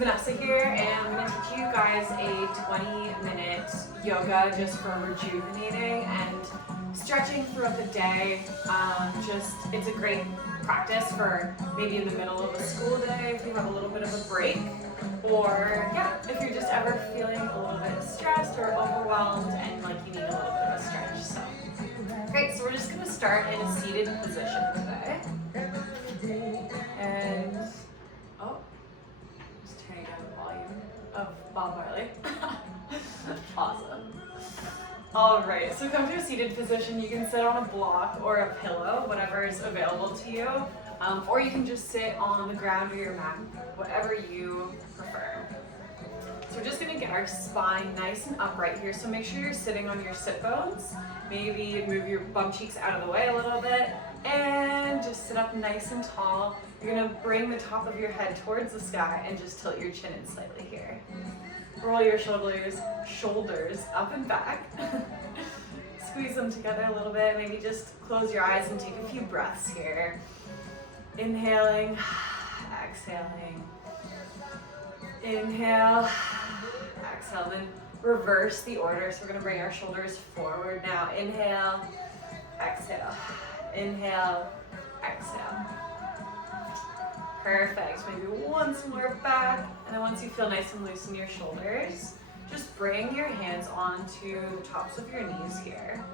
Vanessa here, and I'm going to teach you guys a 20-minute yoga just for rejuvenating and stretching throughout the day. It's a great practice for maybe in the middle of a school day if you have a little bit of a break, or if you're just ever feeling a little bit stressed or overwhelmed and like you need a little bit of a stretch. So great, so we're just going to start in a seated position today. And just turning down the volume of Bob Marley. Awesome. All right, so come to a seated position. You can sit on a block or a pillow, whatever is available to you, or you can just sit on the ground or your mat, whatever you prefer. So we're just gonna get our spine nice and upright here. So make sure you're sitting on your sit bones. Maybe move your bum cheeks out of the way a little bit and just sit up nice and tall. You're gonna bring the top of your head towards the sky and just tilt your chin in slightly here. Roll your shoulders up and back. Squeeze them together a little bit. Maybe just close your eyes and take a few breaths here. Inhaling, exhaling. Inhale, exhale, then reverse the order. So we're gonna bring our shoulders forward now. Inhale, exhale, inhale, exhale. Perfect, maybe once more back, and then once you feel nice and loose in your shoulders, just bring your hands onto the tops of your knees here.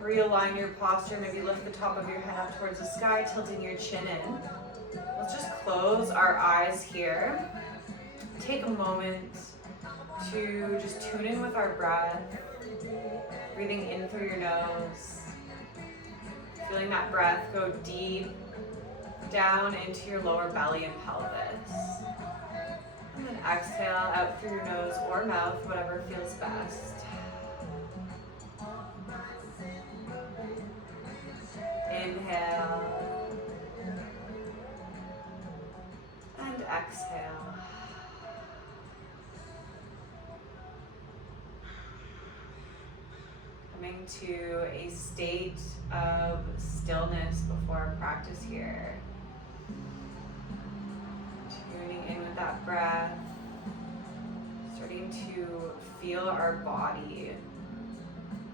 Realign your posture, maybe lift the top of your head up towards the sky, tilting your chin in. Let's just close our eyes here. Take a moment to just tune in with our breath, breathing in through your nose, feeling that breath go deep down into your lower belly and pelvis. And then exhale out through your nose or mouth, whatever feels best. Inhale and exhale. Coming to a state of stillness before our practice here. Tuning in with that breath, starting to feel our body.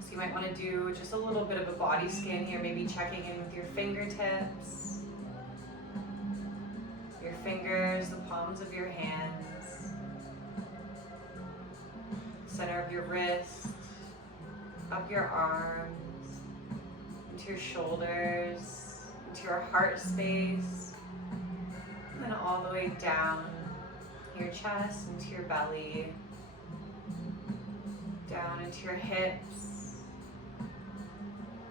So you might want to do just a little bit of a body scan here, maybe checking in with your fingertips, your fingers, the palms of your hands, center of your wrist, up your arms, into your shoulders, into your heart space, and then all the way down your chest, into your belly, down into your hips,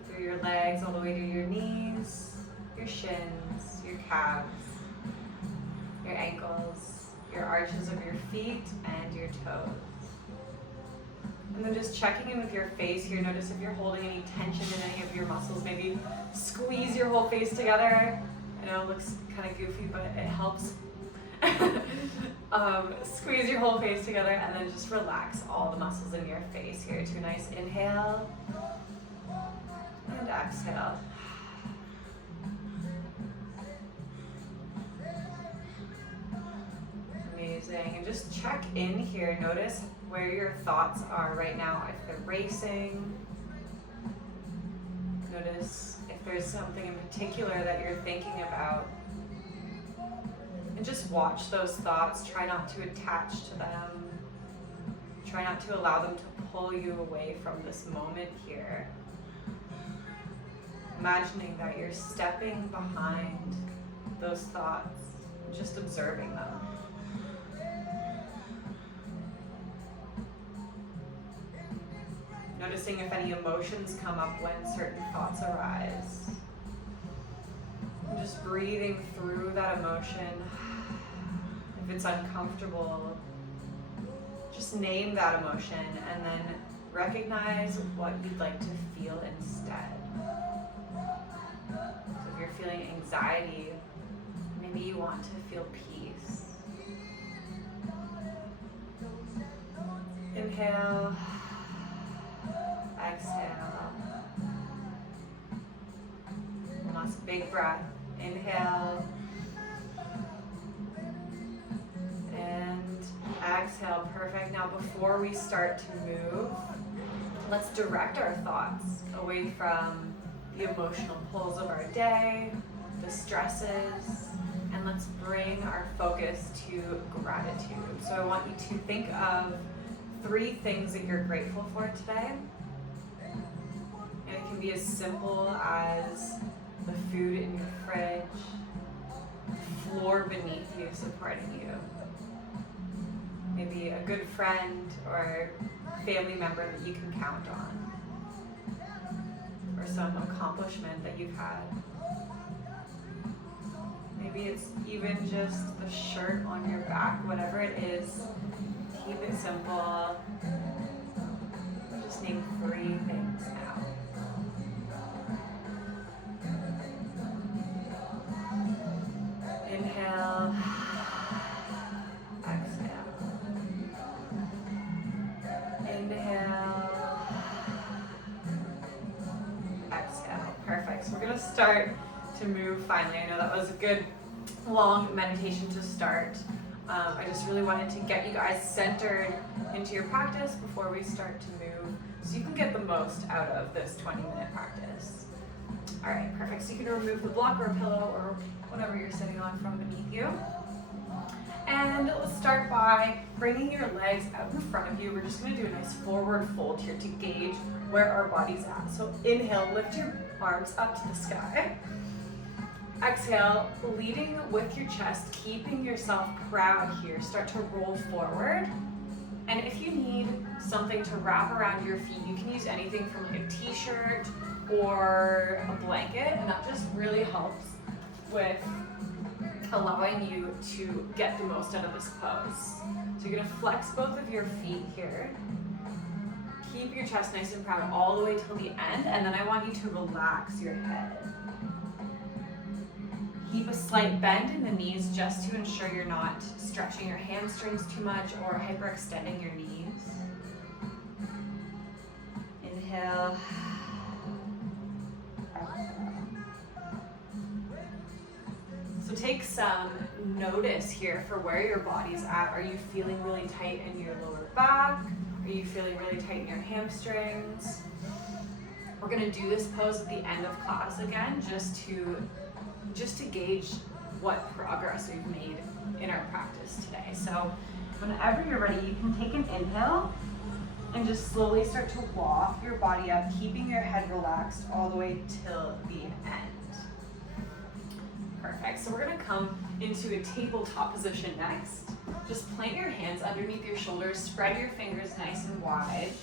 through your legs, all the way to your knees, your shins, your calves, your ankles, your arches of your feet, and your toes. And then just checking in with your face here. Notice if you're holding any tension in any of your muscles. Maybe squeeze your whole face together. I know it looks kind of goofy, but it helps. Squeeze your whole face together and then just relax all the muscles in your face here. To a nice inhale and exhale. Amazing. And just check in here. Notice where your thoughts are right now. If they're racing, notice if there's something in particular that you're thinking about. And just watch those thoughts. Try not to attach to them. Try not to allow them to pull you away from this moment here. Imagining that you're stepping behind those thoughts, just observing them. Noticing if any emotions come up when certain thoughts arise. And just breathing through that emotion. If it's uncomfortable, just name that emotion and then recognize what you'd like to feel instead. So if you're feeling anxiety, maybe you want to feel peace. Inhale. Exhale. One last big breath. Inhale. exhale, perfect. Now before we start to move, let's direct our thoughts away from the emotional pulls of our day, the stresses, and let's bring our focus to gratitude. So I want you to think of 3 things that you're grateful for today. And it can be as simple as the food in your fridge, the floor beneath you supporting you, maybe a good friend or family member that you can count on, or some accomplishment that you've had. Maybe it's even just the shirt on your back, whatever it is, keep it simple. Just name 3 things now. Inhale, exhale. Inhale, exhale. Perfect. So we're going to start to move finally. I know that was a good long meditation to start. I just really wanted to get you guys centered into your practice before we start to move so you can get the most out of this 20-minute practice. All right, perfect. So you can remove the block or a pillow or whatever you're sitting on from beneath you. And let's start by bringing your legs out in front of you. We're just going to do a nice forward fold here to gauge where our body's at. So inhale, lift your arms up to the sky. Exhale, leading with your chest, keeping yourself proud here. Start to roll forward. And if you need something to wrap around your feet, you can use anything from like a t-shirt or a blanket, and that just really helps with allowing you to get the most out of this pose. So you're gonna flex both of your feet here. Keep your chest nice and proud all the way till the end, and then I want you to relax your head. Keep a slight bend in the knees just to ensure you're not stretching your hamstrings too much or hyperextending your knees. Inhale. So take some notice here for where your body's at. Are you feeling really tight in your lower back? Are you feeling really tight in your hamstrings? We're gonna do this pose at the end of class again, just to gauge what progress we've made in our practice today. So whenever you're ready, you can take an inhale and just slowly start to walk your body up, keeping your head relaxed all the way till the end. Perfect. So we're gonna come into a tabletop position next. Just plant your hands underneath your shoulders, spread your fingers nice and wide.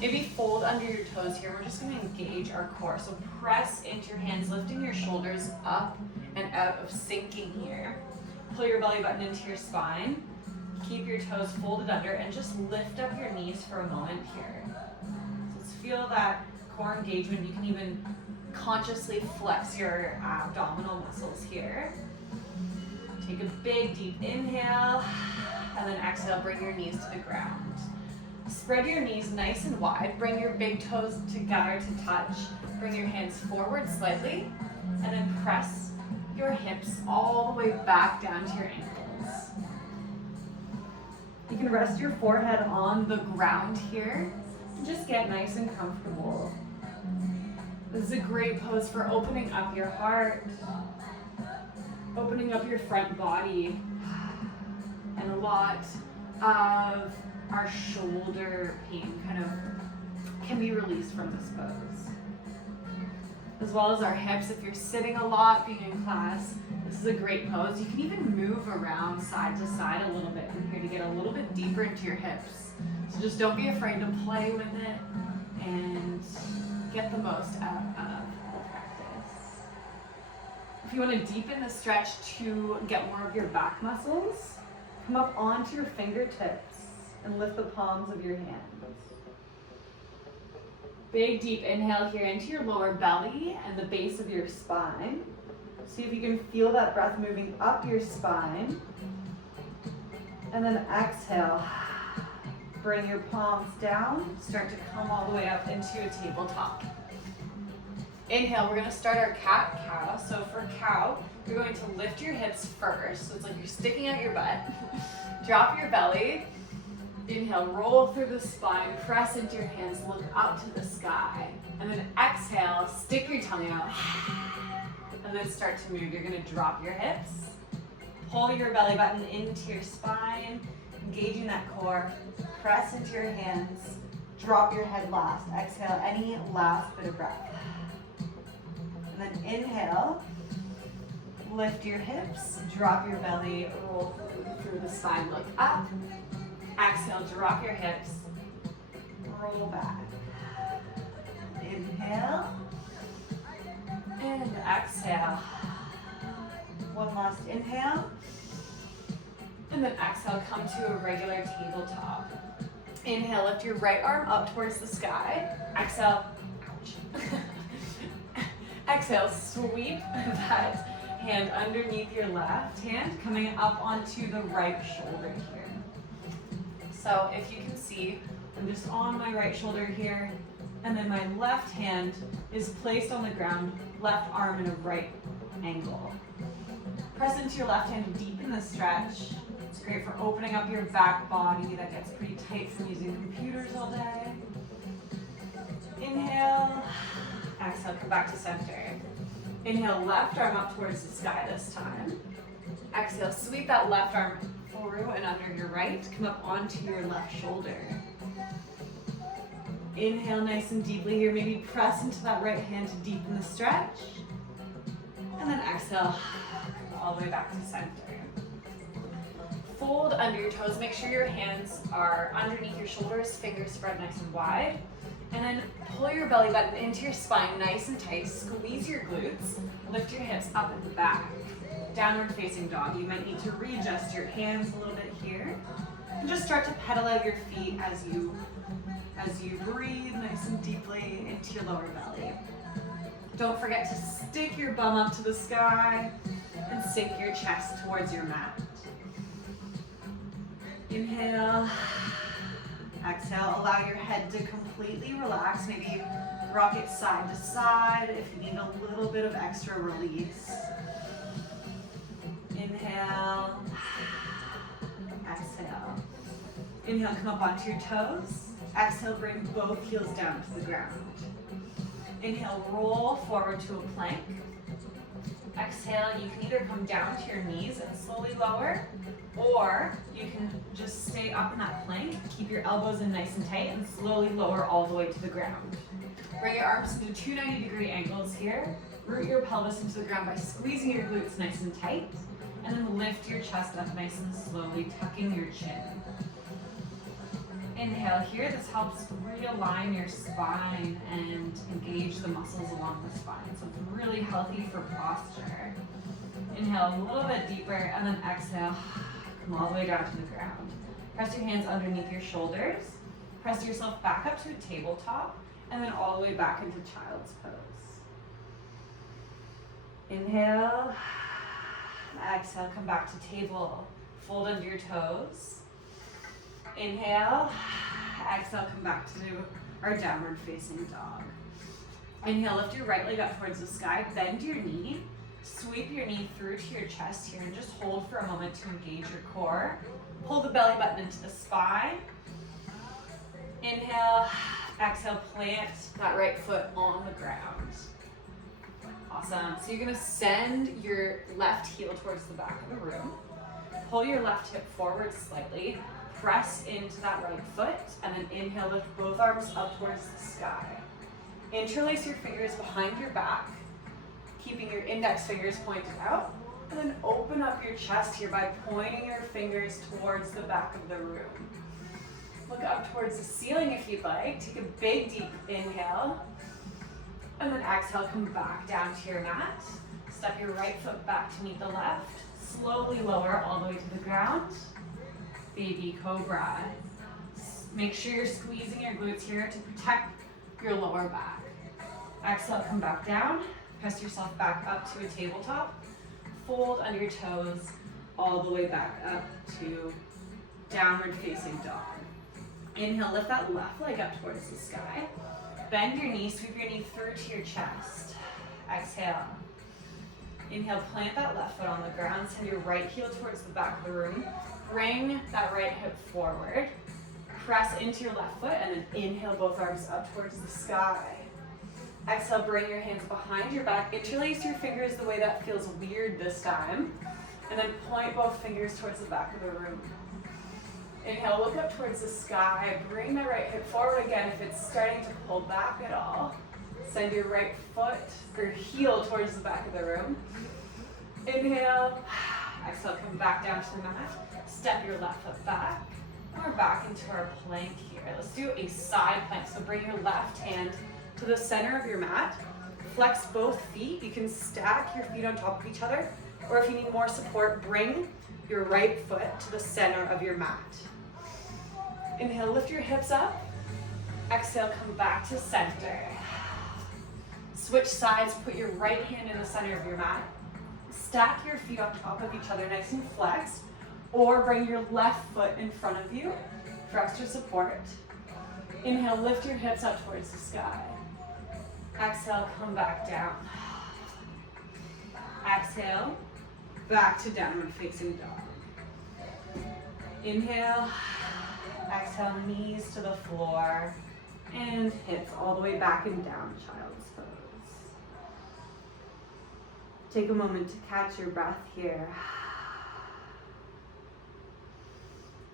Maybe fold under your toes here. We're just going to engage our core. So press into your hands, lifting your shoulders up and out of sinking here. Pull your belly button into your spine. Keep your toes folded under and just lift up your knees for a moment here. So let's feel that core engagement. You can even consciously flex your abdominal muscles here. Take a big deep inhale and then exhale, bring your knees to the ground. Spread your knees nice and wide. Bring your big toes together to touch. Bring your hands forward slightly. And then press your hips all the way back down to your ankles. You can rest your forehead on the ground here. And just get nice and comfortable. This is a great pose for opening up your heart, opening up your front body, and a lot of our shoulder pain kind of can be released from this pose. As well as our hips. If you're sitting a lot, being in class, this is a great pose. You can even move around side to side a little bit in here to get a little bit deeper into your hips. So just don't be afraid to play with it and get the most out of the practice. If you want to deepen the stretch to get more of your back muscles, come up onto your fingertips and lift the palms of your hands. Big deep inhale here into your lower belly and the base of your spine. See if you can feel that breath moving up your spine. And then exhale. Bring your palms down. Start to come all the way up into a tabletop. Inhale, we're gonna start our cat-cow. So for cow, you're going to lift your hips first. So it's like you're sticking out your butt. Drop your belly. Inhale, roll through the spine, press into your hands, look up to the sky. And then exhale, stick your tongue out. And then start to move. You're gonna drop your hips. Pull your belly button into your spine, engaging that core. Press into your hands. Drop your head last. Exhale, any last bit of breath. And then inhale, lift your hips, drop your belly, roll through the spine, look up. Exhale, drop your hips, roll back. Inhale, and exhale. One last inhale. And then exhale, come to a regular tabletop. Inhale, lift your right arm up towards the sky. Exhale, ouch. Exhale, sweep that hand underneath your left hand, coming up onto the right shoulder here. So if you can see, I'm just on my right shoulder here, and then my left hand is placed on the ground, left arm in a right angle. Press into your left hand to deepen the stretch. It's great for opening up your back body that gets pretty tight from using computers all day. Inhale, exhale, come back to center. Inhale, left arm up towards the sky this time. Exhale, sweep that left arm through and under your right. Come up onto your left shoulder. Inhale nice and deeply here. Maybe press into that right hand to deepen the stretch. And then exhale, all the way back to center. Fold under your toes. Make sure your hands are underneath your shoulders, fingers spread nice and wide. And then pull your belly button into your spine nice and tight. Squeeze your glutes. Lift your hips up and back. Downward facing dog. You might need to readjust your hands a little bit here. And just start to pedal out your feet as you breathe nice and deeply into your lower belly. Don't forget to stick your bum up to the sky and sink your chest towards your mat. Inhale. Exhale, allow your head to completely relax. Maybe rock it side to side if you need a little bit of extra release. Inhale. Exhale. Inhale, come up onto your toes. Exhale, bring both heels down to the ground. Inhale, roll forward to a plank. Exhale, you can either come down to your knees and slowly lower, or you can just stay up in that plank, keep your elbows in nice and tight, and slowly lower all the way to the ground. Bring your arms into 290-degree angles here. Root your pelvis into the ground by squeezing your glutes nice and tight, and then lift your chest up nice and slowly, tucking your chin. Inhale here. This helps realign your spine and engage the muscles along the spine. So it's really healthy for posture. Inhale a little bit deeper, and then exhale. Come all the way down to the ground. Press your hands underneath your shoulders. Press yourself back up to a tabletop, and then all the way back into child's pose. Inhale. Exhale, come back to table. Fold under your toes. Inhale. Exhale, come back to our downward facing dog. Inhale, lift your right leg up towards the sky. Bend your knee. Sweep your knee through to your chest here and just hold for a moment to engage your core. Pull the belly button into the spine. Inhale. Exhale, plant that right foot on the ground. Awesome. So you're going to send your left heel towards the back of the room. Pull your left hip forward slightly. Press into that right foot, and then inhale, lift both arms up towards the sky. Interlace your fingers behind your back, keeping your index fingers pointed out, and then open up your chest here by pointing your fingers towards the back of the room. Look up towards the ceiling if you'd like. Take a big, deep inhale, and then exhale, come back down to your mat. Step your right foot back to meet the left. Slowly lower all the way to the ground. Baby cobra. Make sure you're squeezing your glutes here to protect your lower back. Exhale, come back down. Press yourself back up to a tabletop. Fold under your toes all the way back up to downward facing dog. Inhale, lift that left leg up towards the sky. Bend your knee, sweep your knee through to your chest. Exhale. Inhale, plant that left foot on the ground. Send your right heel towards the back of the room. Bring that right hip forward. Press into your left foot and then inhale both arms up towards the sky. Exhale, bring your hands behind your back. Interlace your fingers the way that feels weird this time. And then point both fingers towards the back of the room. Inhale, look up towards the sky. Bring the right hip forward again if it's starting to pull back at all. Send your right foot or heel towards the back of the room. Inhale. Exhale, come back down to the mat. Step your left foot back. And we're back into our plank here. Let's do a side plank. So bring your left hand to the center of your mat. Flex both feet. You can stack your feet on top of each other. Or if you need more support, bring your right foot to the center of your mat. Inhale, lift your hips up. Exhale, come back to center. Switch sides, put your right hand in the center of your mat. Stack your feet on top of each other, nice and flexed. Or bring your left foot in front of you for extra support. Inhale, lift your hips up towards the sky. Exhale, come back down. Exhale, back to downward facing dog. Inhale, exhale, knees to the floor, and hips all the way back and down, child's pose. Take a moment to catch your breath here.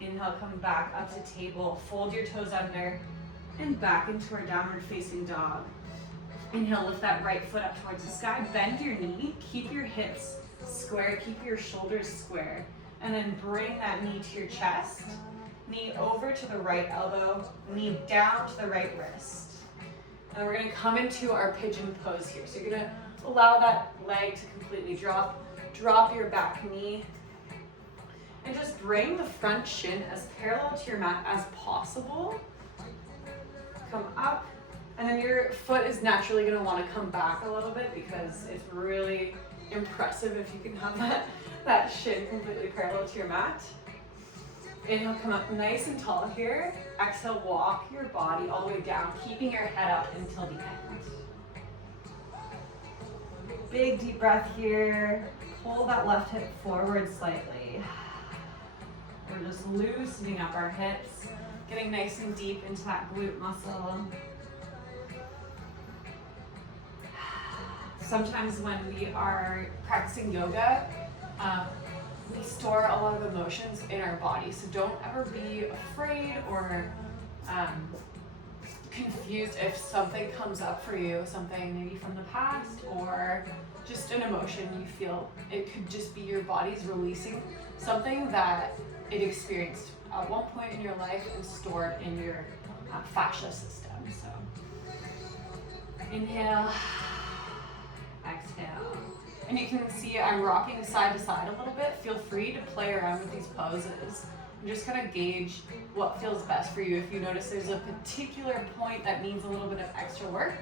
Inhale, come back up to table, fold your toes under, and back into our downward facing dog. Inhale, lift that right foot up towards the sky, bend your knee, keep your hips square, keep your shoulders square, and then bring that knee to your chest, knee over to the right elbow, knee down to the right wrist. And we're gonna come into our pigeon pose here. So you're gonna allow that leg to completely drop your back knee, and just bring the front shin as parallel to your mat as possible. Come up, and then your foot is naturally gonna wanna come back a little bit because it's really impressive if you can have that shin completely parallel to your mat. Inhale, come up nice and tall here. Exhale, walk your body all the way down, keeping your head up until the end. Big deep breath here. Pull that left hip forward slightly. We're just loosening up our hips, getting nice and deep into that glute muscle. Sometimes when we are practicing yoga, we store a lot of emotions in our body. So don't ever be afraid or confused if something comes up for you, something maybe from the past or just an emotion you feel. It could just be your body's releasing something that it experienced at one point in your life and stored in your fascia system. So inhale, exhale. And you can see I'm rocking side to side a little bit. Feel free to play around with these poses and just kind of gauge what feels best for you. If you notice there's a particular point that needs a little bit of extra work,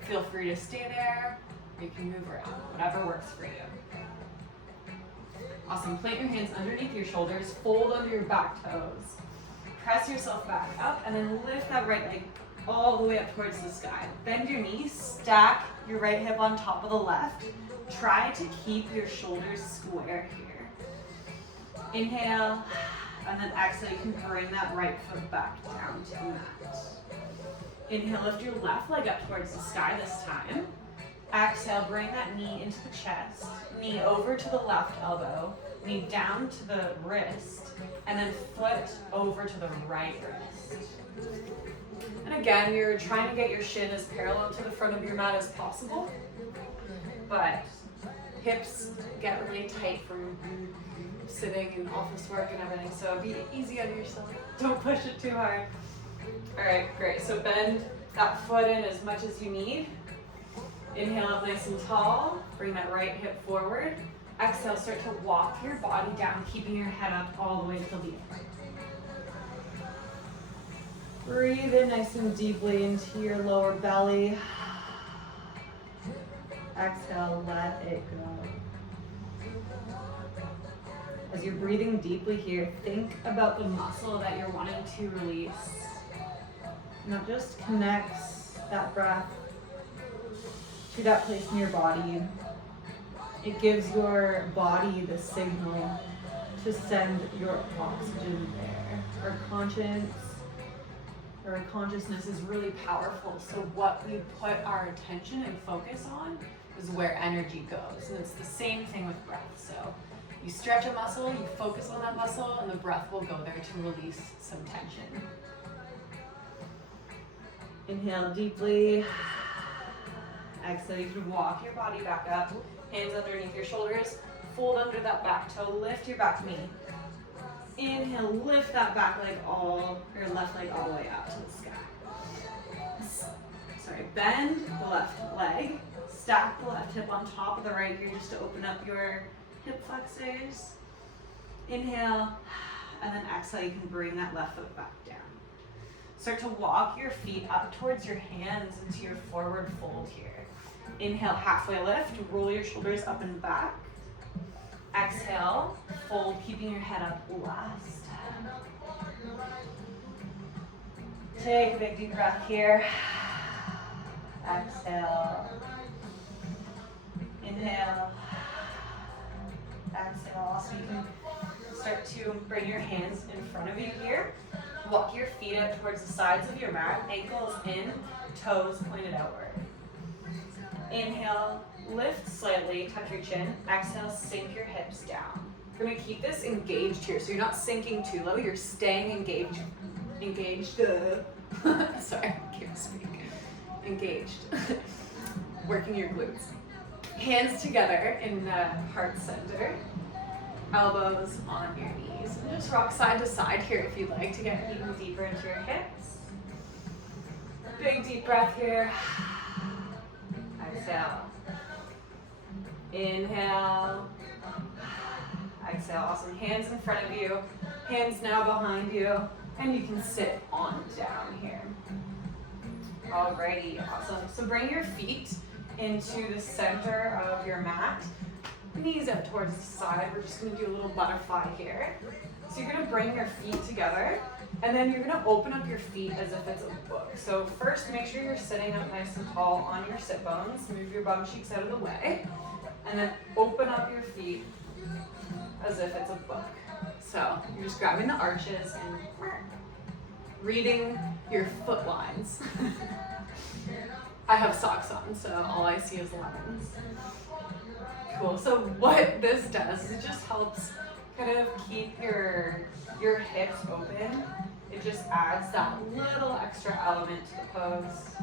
feel free to stay there. You can move around, whatever works for you. Awesome, plant your hands underneath your shoulders, fold under your back toes. Press yourself back up and then lift that right leg all the way up towards the sky. Bend your knees, stack your right hip on top of the left. Try to keep your shoulders square here. Inhale, and then exhale, you can bring that right foot back down to the mat. Inhale, lift your left leg up towards the sky this time. Exhale, bring that knee into the chest, knee over to the left elbow, knee down to the wrist, and then foot over to the right wrist. And again, you're trying to get your shin as parallel to the front of your mat as possible, but hips get really tight from sitting and office work and everything, so be easy on yourself. Don't push it too hard. All right, great. So bend that foot in as much as you need. Inhale up nice and tall. Bring that right hip forward. Exhale, start to walk your body down, keeping your head up all the way till the end. Breathe in nice and deeply into your lower belly. Exhale, let it go. As you're breathing deeply here, think about the muscle that you're wanting to release. And that just connects that breath to that place in your body. It gives your body the signal to send your oxygen there. Our consciousness is really powerful. So what we put our attention and focus on is where energy goes. And it's the same thing with breath. So you stretch a muscle, you focus on that muscle, and the breath will go there to release some tension. Inhale deeply. Exhale, you can walk your body back up. Hands underneath your shoulders. Fold under that back toe. Lift your back knee. Inhale, lift that back leg your left leg all the way out to the sky. Sorry, bend the left leg. Stack the left hip on top of the right here just to open up your hip flexors. Inhale, and then exhale, you can bring that left foot back down. Start to walk your feet up towards your hands into your forward fold here. Inhale, halfway lift, roll your shoulders up and back. Exhale, fold, keeping your head up last. Take a big deep breath here. Exhale. Inhale. Exhale. So you can start to bring your hands in front of you here. Walk your feet up towards the sides of your mat, ankles in, toes pointed outward. Inhale, lift slightly, tuck your chin. Exhale, sink your hips down. You're gonna keep this engaged here, so you're not sinking too low, you're staying engaged. Sorry, I can't speak. Engaged. Working your glutes. Hands together in the heart center. Elbows on your knees. And just rock side to side here if you'd like to get even deeper into your hips. Big deep breath here. Exhale. Inhale. Exhale. Awesome. Hands in front of you. Hands now behind you. And you can sit on down here. Alrighty. Awesome. So bring your feet into the center of your mat. Knees out towards the side. We're just going to do a little butterfly here. So you're going to bring your feet together. And then you're going to open up your feet as if it's a book. So first, make sure you're sitting up nice and tall on your sit bones. Move your bum cheeks out of the way. And then open up your feet as if it's a book. So you're just grabbing the arches and reading your foot lines. I have socks on, so all I see is lines. Cool. So what this does is it just helps kind of keep your hips open. It just adds that little extra element to the pose.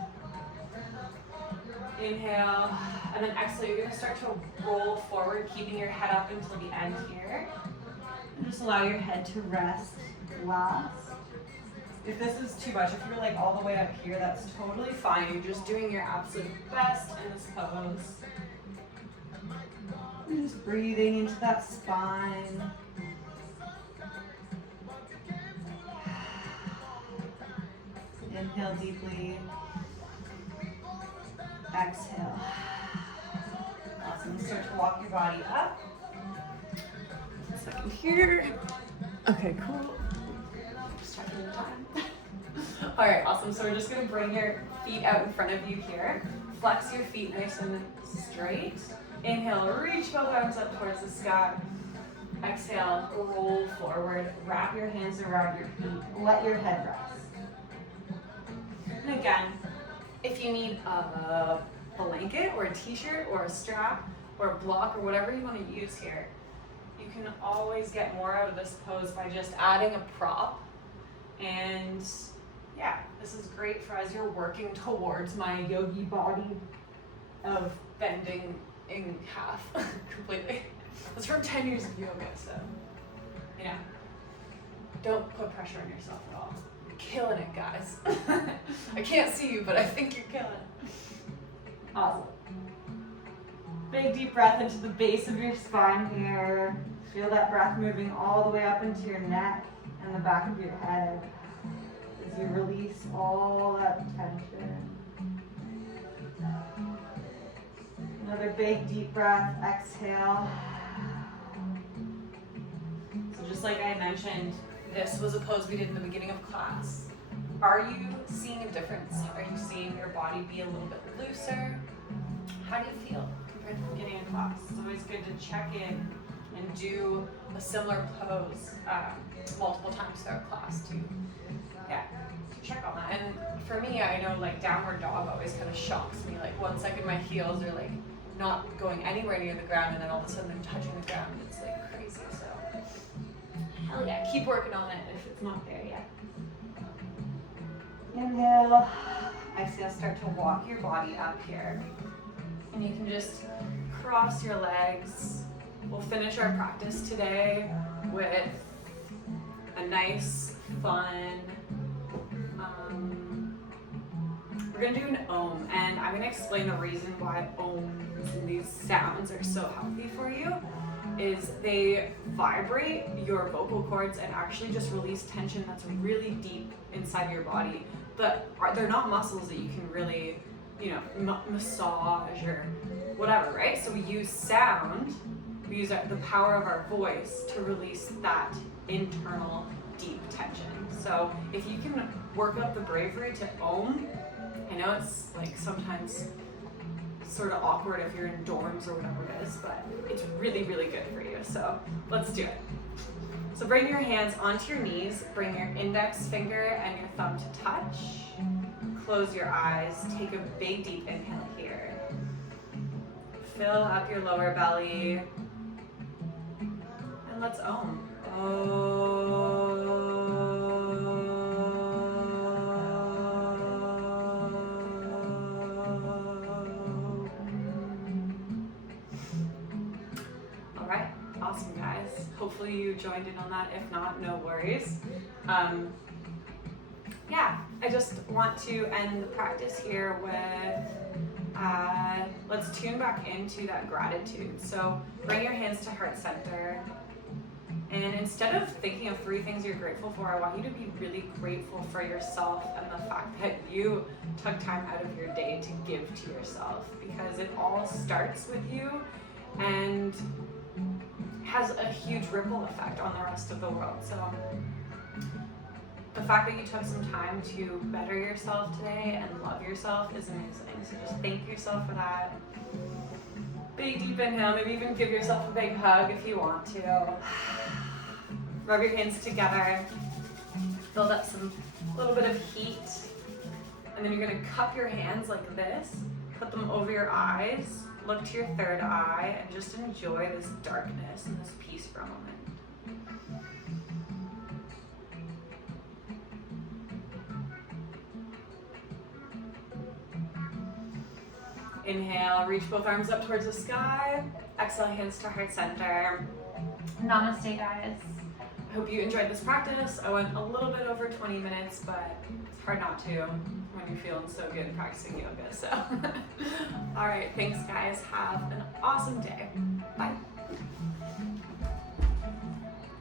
Inhale, and then exhale, you're gonna start to roll forward, keeping your head up until the end here. And just allow your head to rest last. If this is too much, if you're like all the way up here, that's totally fine. You're just doing your absolute best in this pose. And just breathing into that spine. Inhale deeply. Exhale. Awesome. Start to walk your body up. A second here. Okay, cool. Just checking the time. All right, awesome. So we're just gonna bring your feet out in front of you here. Flex your feet nice and straight. Inhale, reach both arms up towards the sky. Exhale, roll forward. Wrap your hands around your feet. Let your head rest. And again, if you need a blanket or a t-shirt or a strap or a block or whatever you want to use here, you can always get more out of this pose by just adding a prop. And yeah, this is great for as you're working towards my yogi body of bending in half completely. That's from 10 years of yoga, so yeah. Don't put pressure on yourself at all. You're killing it, guys. I can't see you, but I think you're killing it. Awesome. Big deep breath into the base of your spine here. Feel that breath moving all the way up into your neck and the back of your head as you release all that tension. Another big deep breath, exhale. So just like I mentioned, this was a pose we did in the beginning of class. Are you seeing a difference? Are you seeing your body be a little bit looser? How do you feel compared to the beginning of class? It's always good to check in and do a similar pose multiple times throughout class to check on that. And for me, I know like downward dog always kind of shocks me. Like 1 second my heels are like not going anywhere near the ground, and then all of a sudden they're touching the ground. It's like crazy. So hell yeah, keep working on it if it's not there yet. Inhale, exhale, start to walk your body up here. And you can just cross your legs. We'll finish our practice today with a nice, fun, we're gonna do an Om, and I'm gonna explain the reason why Oms and these sounds are so healthy for you. Is they vibrate your vocal cords and actually just release tension that's really deep inside your body. But they're not muscles that you can really, massage or whatever, right? So we use sound, we use the power of our voice to release that internal deep tension. So if you can work up the bravery to Om, I know it's like sometimes sort of awkward if you're in dorms or whatever it is, but it's really, really good for you. So let's do it. So bring your hands onto your knees, bring your index finger and your thumb to touch. Close your eyes, take a big deep inhale here. Fill up your lower belly. And let's Om. Awesome, guys. Hopefully you joined in on that. If not, no worries. I just want to end the practice here with, let's tune back into that gratitude. So bring your hands to heart center. And instead of thinking of 3 things you're grateful for, I want you to be really grateful for yourself and the fact that you took time out of your day to give to yourself, because it all starts with you and has a huge ripple effect on the rest of the world. So the fact that you took some time to better yourself today and love yourself is amazing. So just thank yourself for that. Big deep inhale, maybe even give yourself a big hug if you want to. Rub your hands together, build up some little bit of heat, and then you're gonna cup your hands like this, put them over your eyes, look to your third eye, and just enjoy this darkness and this peace for a moment. Inhale, reach both arms up towards the sky. Exhale, hands to heart center. Namaste, guys. I hope you enjoyed this practice. I went a little bit over 20 minutes, but it's hard not to when you're feeling so good practicing yoga. So, all right, thanks, guys. Have an awesome day. Bye.